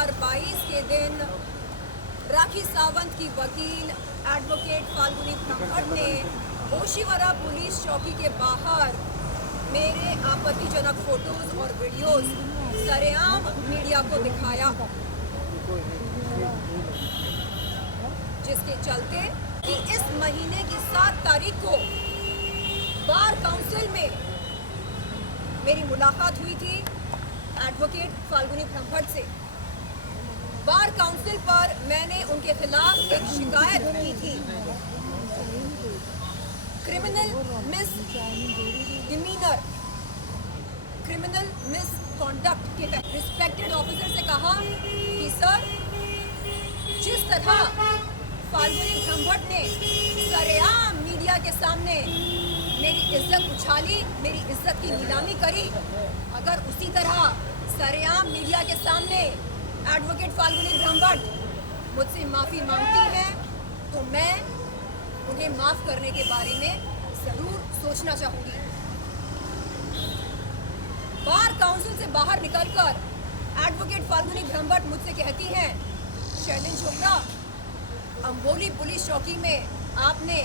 2022 के दिन राखी सावंत की वकील एडवोकेट फाल्गुनी ब्रह्मट ने ओशिवरा पुलिस चौकी के बाहर मेरे आपत्तिजनक फोटोज और वीडियोस सरेआम मीडिया को दिखाया, जिसके चलते कि इस महीने की 7 तारीख को बार काउंसिल में मेरी मुलाकात हुई थी एडवोकेट फाल्गुनी ब्रह्मट से। बार काउंसिल पर मैंने उनके खिलाफ एक शिकायत की थी criminal miss demeanour, criminal misconduct के तहत। रिस्पेक्टेड ऑफिसर से कहा कि सर, जिस तरह फाल्गुनी ब्रह्मट ने सरेआम मीडिया के सामने मेरी इज्जत उछाली, मेरी इज्जत की नीलामी करी, अगर उसी तरह सरेआम मीडिया के सामने एडवोकेट फाल्गुनी ब्रह्मट मुझसे माफ़ी मांगती है तो मैं उन्हें माफ़ करने के बारे में ज़रूर सोचना चाहूँगी। बार काउंसिल से बाहर निकलकर एडवोकेट फाल्गुनी ब्रह्मट मुझसे कहती हैं, शैलेंद्र चोपड़ा, अम्बोली पुलिस चौकी में आपने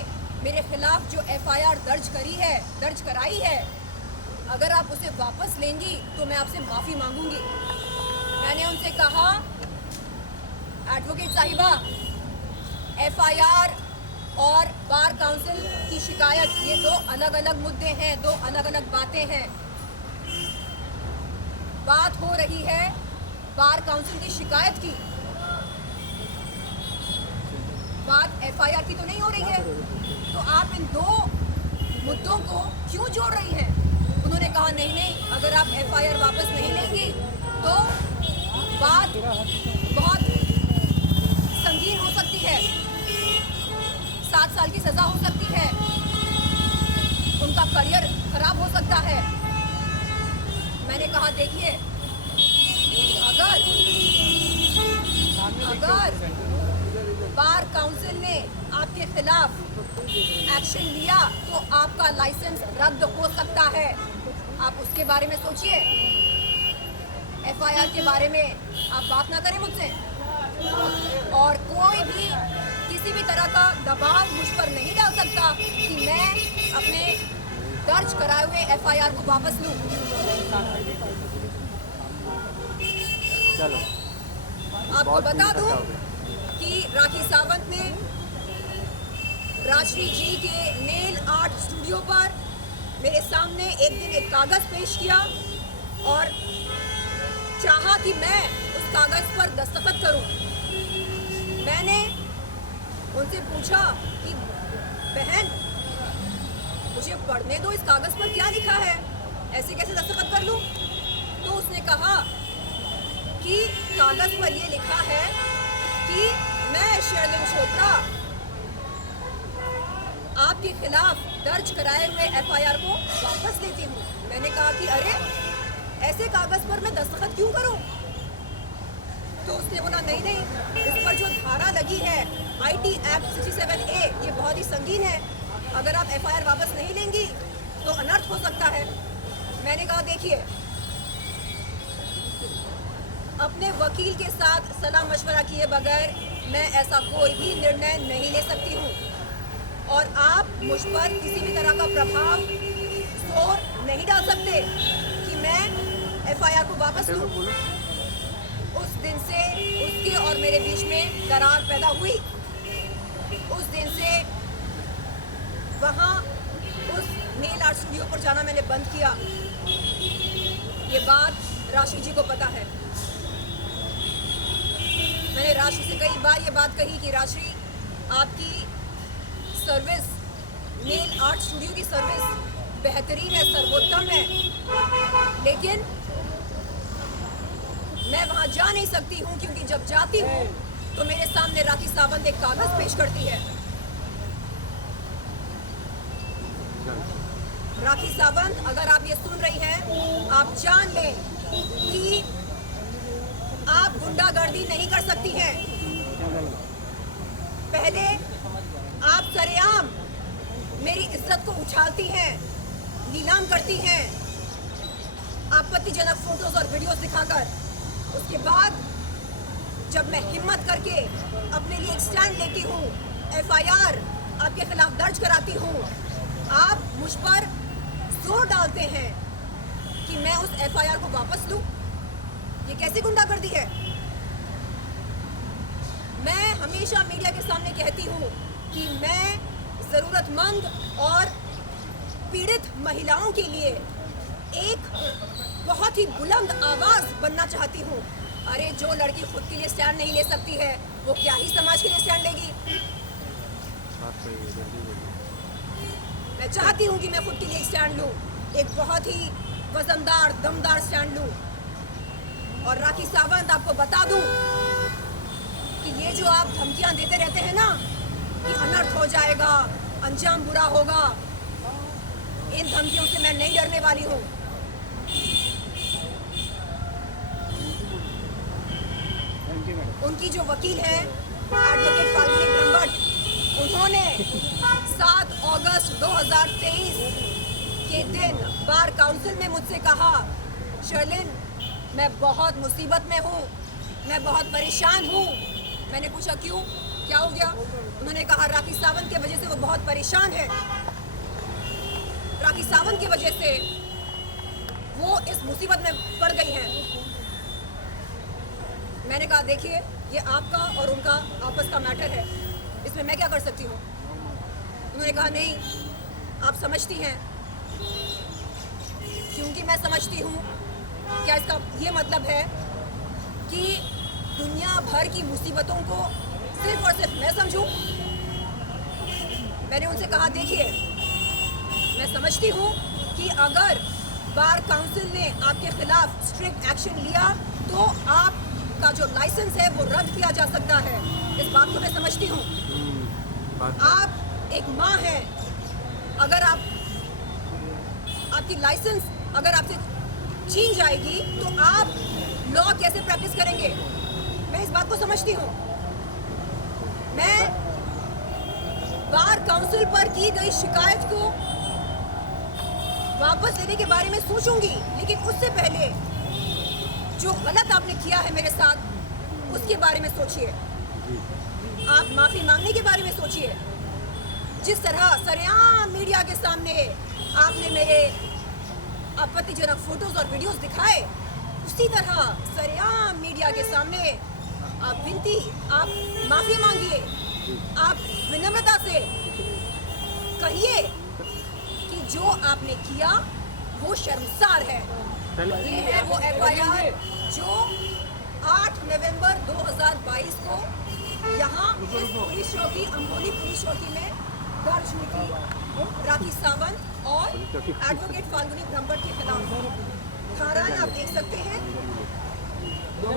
मेरे खिलाफ जो एफआईआर दर्ज कराई है, अगर आप उसे वापस लेंगी तो मैं आपसे माफ़ी मांगूंगी। मैंने उनसे कहा, एडवोकेट साहिबा, एफआईआर और बार काउंसिल की शिकायत ये 2 अलग अलग मुद्दे हैं, 2 अलग अलग बातें हैं। बात हो रही है बार काउंसिल की शिकायत की, बात एफआईआर की तो नहीं हो रही है, तो आप इन 2 मुद्दों को क्यों जोड़ रही हैं? उन्होंने कहा नहीं, अगर आप एफआईआर वापस नहीं लेंगी तो बात बहुत संगीन हो सकती है, 7 साल की सजा हो सकती है, उनका करियर खराब हो सकता है। मैंने कहा देखिए, अगर बार काउंसिल ने आपके खिलाफ एक्शन लिया तो आपका लाइसेंस रद्द हो सकता है, आप उसके बारे में सोचिए। एफआईआर के बारे में आप बात ना करें मुझसे, और कोई भी किसी भी तरह का दबाव मुझ पर नहीं डाल सकता कि मैं अपने दर्ज कराए हुए एफआईआर को वापस लूं। आपको बता दूं कि राखी सावंत ने राजश्री जी के नेल आर्ट स्टूडियो पर मेरे सामने एक दिन एक कागज़ पेश किया और चाहा कि मैं उस कागज़ पर दस्तखत करूं। मैंने उनसे पूछा कि बहन, मुझे पढ़ने दो, इस कागज़ पर क्या लिखा है, ऐसे कैसे दस्तखत कर लूं? तो उसने कहा कि कागज़ पर ये लिखा है कि मैं शैलेंद्र चोपड़ा आपके खिलाफ दर्ज कराए हुए एफआईआर को वापस लेती हूँ। मैंने कहा कि अरे, ऐसे कागज़ पर मैं दस्तखत क्यों करूँ? तो उसने बोला नहीं, इस पर जो धारा लगी है आईटी एक्ट 67A, ये बहुत ही संगीन है, अगर आप एफआईआर वापस नहीं लेंगी तो अनर्थ हो सकता है। मैंने कहा देखिए, अपने वकील के साथ सलाह मशवरा किए बगैर मैं ऐसा कोई भी निर्णय नहीं ले सकती हूँ, और आप मुझ पर किसी भी तरह का प्रभाव जोर नहीं डाल सकते कि मैं एफआईआर को वापस लूँ। उस दिन से उसके और मेरे बीच में दरार पैदा हुई। उस दिन से वहाँ उस नेल आर्ट स्टूडियो पर जाना मैंने बंद किया। ये बात राशि जी को पता है। मैंने राशि से कई बार ये बात कही कि राशि, आपकी सर्विस, नेल आर्ट स्टूडियो की सर्विस बेहतरीन है, सर्वोत्तम है, लेकिन मैं वहां जा नहीं सकती हूं क्योंकि जब जाती हूं तो मेरे सामने राखी सावंत एक कागज पेश करती है। राखी सावंत, अगर आप ये सुन रही हैं, आप जान लें कि आप गुंडागर्दी नहीं कर सकती हैं। पहले आप सरेआम मेरी इज्जत को उछालती हैं, नीलाम करती हैं, आपत्तिजनक फोटोज और वीडियोस दिखाकर। उसके बाद जब मैं हिम्मत करके अपने लिए एक स्टैंड लेती हूँ, FIR आपके खिलाफ दर्ज कराती हूँ, आप मुझ पर जोर डालते हैं कि मैं उस FIR को वापस लूँ। ये कैसी गुंडागर्दी है? मैं हमेशा मीडिया के सामने कहती हूँ कि मैं ज़रूरतमंद और पीड़ित महिलाओं के लिए एक बहुत ही बुलंद आवाज़ बनना चाहती हूँ। अरे जो लड़की खुद के लिए स्टैंड नहीं ले सकती है वो क्या ही समाज के लिए स्टैंड लेगी? मैं चाहती हूँ कि मैं खुद के लिए एक स्टैंड लूँ, एक बहुत ही वजनदार दमदार स्टैंड लूँ। और राखी सावंत, आपको बता दूँ कि ये जो आप धमकियाँ देते रहते हैं ना कि अनर्थ हो जाएगा, अंजाम बुरा होगा, इन धमकियों से मैं नहीं डरने वाली हूँ। उनकी जो वकील है एडवोकेट फाल्गुनी ब्रह्मभट्ट, उन्होंने 7 अगस्त 2023 के दिन बार काउंसिल में मुझसे कहा, शर्लिन मैं बहुत मुसीबत में हूँ, मैं बहुत परेशान हूँ। मैंने पूछा क्यों, क्या हो गया? उन्होंने कहा राखी सावंत की वजह से वो बहुत परेशान है, राखी सावंत की वजह से वो इस मुसीबत में पड़ गई हैं। मैंने कहा देखिए, ये आपका और उनका आपस का मैटर है, इसमें मैं क्या कर सकती हूँ? उन्होंने कहा नहीं, आप समझती हैं, क्योंकि मैं समझती हूँ। क्या इसका ये मतलब है कि दुनिया भर की मुसीबतों को सिर्फ और सिर्फ मैं समझूं? मैंने उनसे कहा देखिए, मैं समझती हूँ कि अगर बार काउंसिल ने आपके खिलाफ स्ट्रिक्ट एक्शन लिया तो आपका जो लाइसेंस है वो रद्द किया जा सकता है। इस बात को मैं समझती हूँ। आप एक माँ हैं, अगर आपकी लाइसेंस अगर आपसे छीन जाएगी तो आप लॉ कैसे प्रैक्टिस करेंगे? मैं इस बात को समझती हूँ। मैं बार काउंसिल पर की गई शिकायत को वापस लेने के बारे में सोचूंगी, लेकिन उससे पहले जो गलत आपने किया है मेरे साथ उसके बारे में सोचिए। आप माफी मांगने के बारे में सोचिए। जिस तरह सरेआम मीडिया के सामने आपने मेरे आपत्तिजनक फोटोज और वीडियोस दिखाए, उसी तरह सरेआम मीडिया के सामने आप माफी मांगिए। आप विनम्रता से कहिए कि जो आपने किया वो शर्मसार है। ये है वो FIR जो 8 नवंबर 2022 को यहाँ इस पुलिस चौकी, अम्बोली पुलिस चौकी में दर्ज हुई थी राखी सावंत और एडवोकेट फाल्गुनी ब्रह्मभट्ट के खिलाफ। धाराएं आप देख सकते हैं। IPC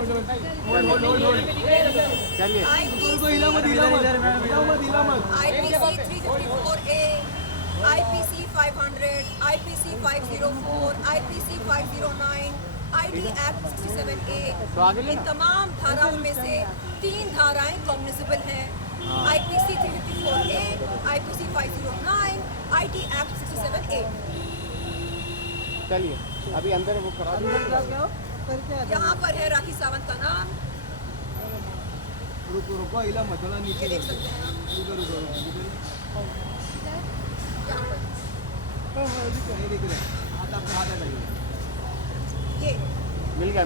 354A, IPC 500, IPC 504, IPC 509, ID Act 67A। इन तमाम धाराओं में से 3 धाराएं कॉग्निजेबल हैं। IPC 354A, IPC 509, ID Act 67A। चलिए अभी अंदर वो करा दीजिए। यहाँ पर है राखी सावंत का नाम, रुको इला मतला नीचे ये देख सकते हैं आप। रुको यहाँ पर नहीं दिख रहा, हाथ आपके हाथ है ये मिल गया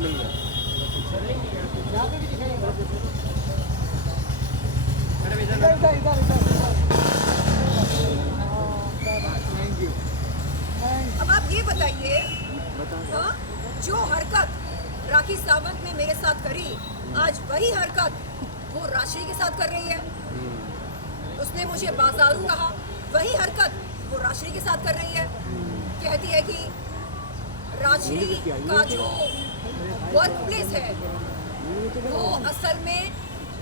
थैंक यू। अब आप ये बताइए, हाँ, जो हरकत राखी सावंत ने मेरे साथ करी, आज वही हरकत वो राशि के साथ कर रही है। उसने मुझे बाजारू कहा, वही हरकत वो राशि के साथ कर रही है। कहती है कि राशि का जो वर्क प्लेस है वो असल में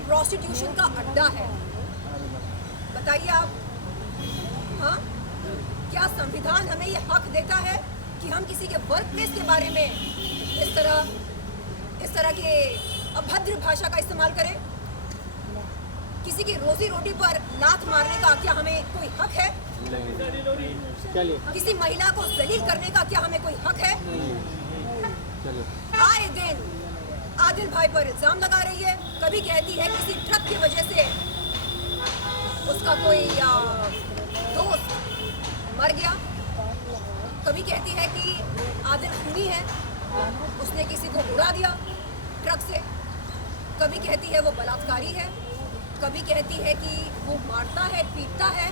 प्रोस्टिट्यूशन का अड्डा है। बताइए आप, हाँ, क्या संविधान हमें ये हक देता है कि हम किसी के वर्क प्लेस के बारे में इस तरह के अभद्र भाषा का इस्तेमाल करें? किसी की रोजी रोटी पर लात मारने का क्या हमें कोई हक है? चलिए किसी महिला को जलील करने का क्या हमें कोई हक है? आदिल भाई पर इल्जाम लगा रही है, कभी कहती है किसी ट्रक की वजह से उसका कोई दोस्त मर गया, कभी कहती है कि आदिल खूनी है, उसने किसी को उड़ा दिया ट्रक से, कभी कहती है वो बलात्कारी है, कभी कहती है कि वो मारता है पीटता है,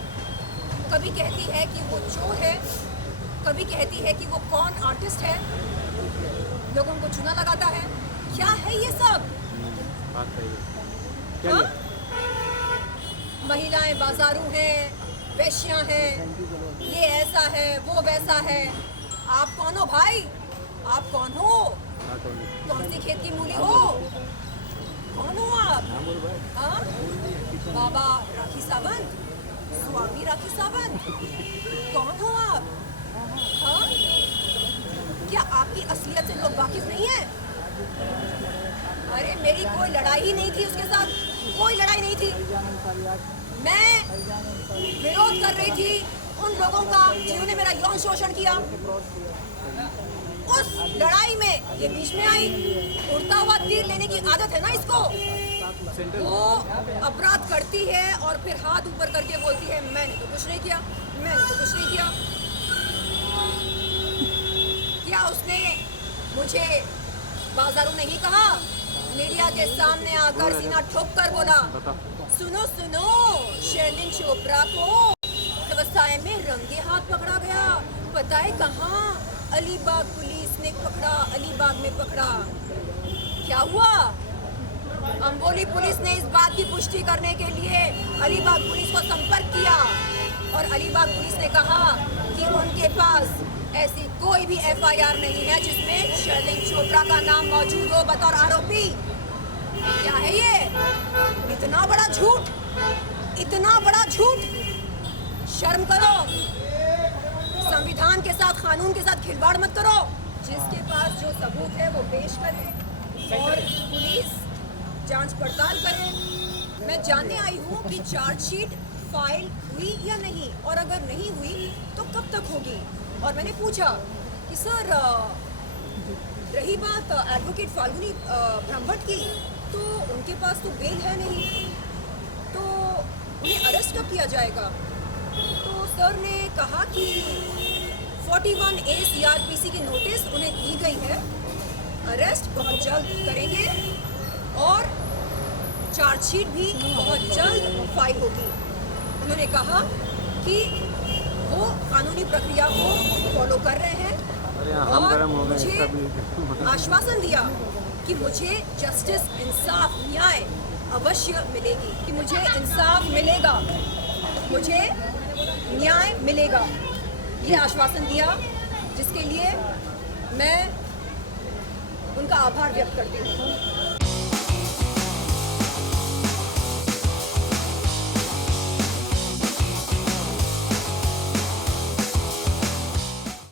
कभी कहती है कि वो चोर है, कभी कहती है कि वो कौन आर्टिस्ट है, लोगों को चुना लगाता है। क्या है ये सब? बात सही है। हाँ? चलिए महिलाएं बाजारू हैं, वेश्यां हैं, ये ऐसा है वो वैसा है। आप कौन हो भाई? आप कौन हो? कौन सी खेत की मूली हो? कौन हो आप? हाँ? बाबा राखी सावंत, स्वामी राखी सावंत, कौन हो आप? हाँ? क्या आपकी असलियत से लोग वाकिफ नहीं है? अरे मेरी कोई लड़ाई ही नहीं थी उसके साथ, कोई लड़ाई नहीं थी। मैं विरोध कर रही थी उन लोगों का जिन्होंने मेरा यौन शोषण किया। उस लड़ाई में ये बीच में आई, उड़ता हुआ तीर लेने की आदत है ना इसको। वो अपराध करती है और फिर हाथ ऊपर करके बोलती है मैंने तो कुछ नहीं किया, मैंने तो कुछ नहीं किया। क्या उसने मुझे बाजारू नहीं कहा? मीडिया के सामने आकर सीना ठोक कर बोला, सुनो सुनो, शर्लिन चोपड़ा को व्यवसाय में रंगे हाथ पकड़ा गया। पता है कहाँ? अलीबाग पुलिस ने पकड़ा, अलीबाग में पकड़ा। क्या हुआ? अंबोली पुलिस ने इस बात की पुष्टि करने के लिए अलीबाग पुलिस को संपर्क किया और अलीबाग पुलिस ने कहा कि उनके पास ऐसी कोई भी एफआईआर नहीं है जिसमें शर्लिन चोपड़ा का नाम मौजूद हो बतौर आरोपी। क्या है ये? इतना बड़ा झूठ, इतना बड़ा झूठ! शर्म करो, संविधान के साथ, कानून के साथ खिलवाड़ मत करो। जिसके पास जो सबूत है वो पेश करे और पुलिस जांच पड़ताल करे। मैं जानने आई हूँ कि चार्जशीट फाइल हुई या नहीं, और अगर नहीं हुई तो कब तक होगी। और मैंने पूछा कि सर रही बात एडवोकेट फाल्गुनी ब्रह्मभट्ट की, तो उनके पास तो बेल है नहीं, तो उन्हें अरेस्ट कब किया जाएगा? तो सर ने कहा कि 41A CRPC की नोटिस उन्हें दी गई है, अरेस्ट बहुत जल्द करेंगे और चार्जशीट भी बहुत जल्द फाइल होगी। उन्होंने कहा कि वो कानूनी प्रक्रिया को फॉलो कर रहे हैं और मुझे आश्वासन दिया कि मुझे जस्टिस, इंसाफ, न्याय अवश्य मिलेगी, कि मुझे इंसाफ मिलेगा, मुझे न्याय मिलेगा। ये आश्वासन दिया जिसके लिए मैं उनका आभार व्यक्त करती हूँ।